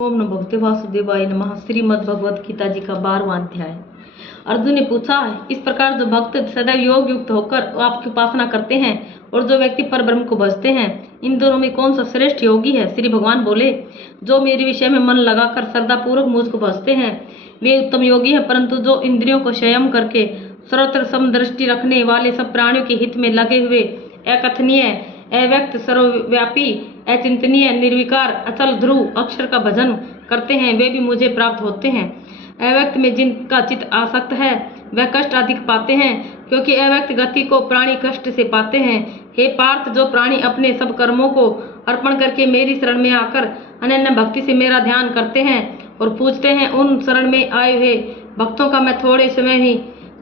ओम नमो भगवते वासुदेवाय नमः। श्रीमद् भगवत गीता जी का 12वां अध्याय। अर्जुन ने पूछा, इस प्रकार जो भक्त सदैव योग युक्त होकर आपकी उपासना करते हैं और जो व्यक्ति पर ब्रह्म को भजते हैं, इन दोनों में कौन सा श्रेष्ठ योगी है? श्री भगवान बोले, जो मेरे विषय में मन लगाकर श्रद्धा पूर्वक मुझको भजते हैं वे उत्तम योगी है, परंतु जो इंद्रियों को संयम करके सर्वत्र समदृष्टि रखने वाले सब प्राणियों के हित में लगे हुए अकथनीय, अव्यक्त, सर्वव्यापी, अचिंतनीय, निर्विकार, अचल, ध्रुव अक्षर का भजन करते हैं, वे भी मुझे प्राप्त होते हैं। अव्यक्त में जिनका चित्त आसक्त है वह कष्ट अधिक पाते हैं, क्योंकि अव्यक्त गति को प्राणी कष्ट से पाते हैं। हे पार्थ, जो प्राणी अपने सब कर्मों को अर्पण करके मेरी शरण में आकर अनन्य भक्ति से मेरा ध्यान करते हैं और पूजते हैं, उन शरण में आए हुए भक्तों का मैं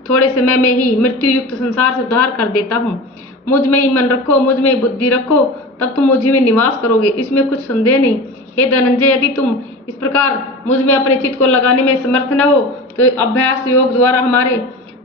थोड़े समय में ही मृत्यु युक्त संसार से उद्धार कर देता हूँ। मुझ में ही मन रखो, मुझ में ही बुद्धि रखो, तब तुम मुझ में निवास करोगे, इसमें कुछ संदेह नहीं। हे धनंजय, यदि तुम इस प्रकार मुझ में अपने चित्त को लगाने में समर्थ न हो तो अभ्यास योग द्वारा हमारे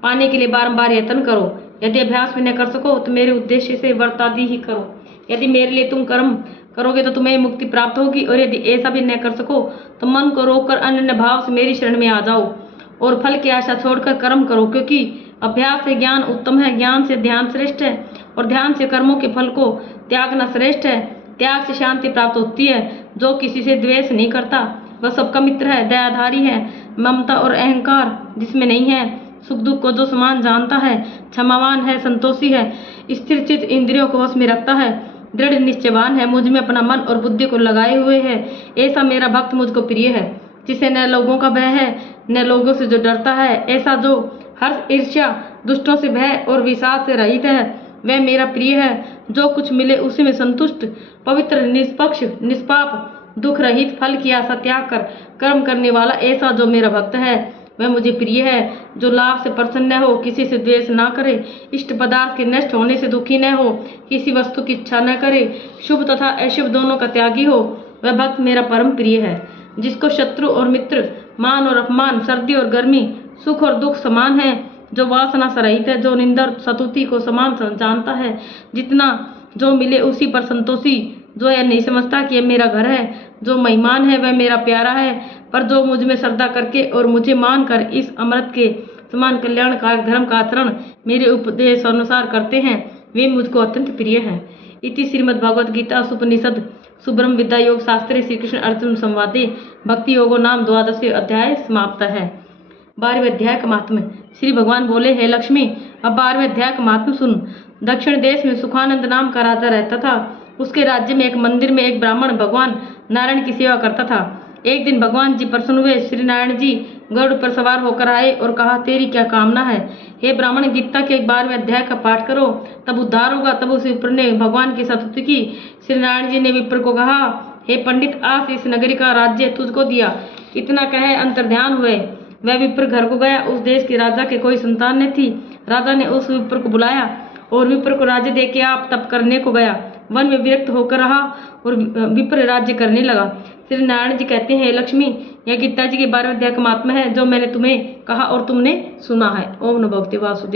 पाने के लिए बारंबार यत्न करो। यदि अभ्यास में न कर सको तो मेरे उद्देश्य से वर्तादि ही करो। यदि मेरे लिए तुम कर्म करोगे तो तुम्हें मुक्ति प्राप्त होगी, और यदि ऐसा भी न कर सको तो मन को रोककर अनन्य भाव से मेरी शरण में आ जाओ और फल की आशा छोड़कर कर्म करो, क्योंकि अभ्यास से ज्ञान उत्तम है, ज्ञान से ध्यान श्रेष्ठ है और ध्यान से कर्मों के फल को त्यागना श्रेष्ठ है। त्याग से शांति प्राप्त होती है। जो किसी से द्वेष नहीं करता वह सबका मित्र है, दयाधारी है, ममता और अहंकार जिसमें नहीं है, सुख दुख को जो समान जानता है, क्षमावान है, संतोषी है, स्थिर चित्त, इंद्रियों को वश में रखता है, दृढ़ निश्चयवान है, मुझ में अपना मन और बुद्धि को लगाए हुए है, ऐसा मेरा भक्त मुझको प्रिय है। जिसे न लोगों का भय है न लोगों से जो डरता है, ऐसा जो हर्ष, ईर्ष्या, दुष्टों से भय और विषाद से रहित है, वह मेरा प्रिय है। जो कुछ मिले उसी में संतुष्ट, पवित्र, निष्पक्ष, निष्पाप, दुख रहित, फल की आशा त्याग कर कर्म करने वाला, ऐसा जो मेरा भक्त है वह मुझे प्रिय है। जो लाभ से प्रसन्न हो, किसी से द्वेष ना करे, इष्ट पदार्थ के नष्ट होने से दुखी न हो, किसी वस्तु की इच्छा न करे, शुभ तथा अशुभ दोनों का त्यागी हो, वह भक्त मेरा परम प्रिय है। जिसको शत्रु और मित्र, मान और अपमान, सर्दी और गर्मी, सुख और दुख समान है, जो वासना से रहित है, जो निंदा और स्तुति को समान जानता है, जितना जो मिले उसी पर संतोषी, जो यह नहीं समझता कि यह मेरा घर है, जो मेहमान है वह मेरा प्यारा है, पर जो मुझ में श्रद्धा करके और मुझे मानकर इस अमृत के समान कल्याणकारक धर्म का आचरण मेरे उपदेश अनुसार करते हैं, वे मुझको अत्यंत प्रिय हैं। इति श्रीमद् भगवद गीता उपनिषद सुब्रह्म विद्या योग शास्त्रे श्री कृष्ण अर्जुन संवादे भक्ति योगो नाम 12वें अध्याय समाप्त है। 12वें अध्याय का महात्म्य। श्री भगवान बोले, हे लक्ष्मी, अब 12वें अध्याय का महात्म्य सुन। दक्षिण देश में सुखानंद नाम का राजा रहता था। उसके राज्य में एक मंदिर में एक ब्राह्मण भगवान नारायण की सेवा करता था। एक दिन भगवान जी प्रसन्न हुए। श्री नारायण जी गरुड़ पर सवार होकर आए और कहा, तेरी क्या कामना है? हे ब्राह्मण, गीता के 12वें अध्याय का पाठ करो, तब उद्धार होगा। तब उस विप्र ने भगवान की स्तुति की। श्री नारायण जी ने विप्र को कहा, हे पंडित, आज इस नगरी का राज्य तुझको दिया। इतना कहे अंतर्ध्यान हुए। वह विप्र घर को गया। उस देश के राजा के कोई संतान न थी। राजा ने उस विप्र को बुलाया और विप्र को राज्य दे के आप तप करने को गया। वन में विरक्त होकर रहा और विप्र राज्य करने लगा। श्री नारायण जी कहते हैं, लक्ष्मी, यह गीता जी के 12वें अध्याय का महात्म्य है, जो मैंने तुम्हें कहा और तुमने सुना है। ओम नमो भगवते वासुदेवाय।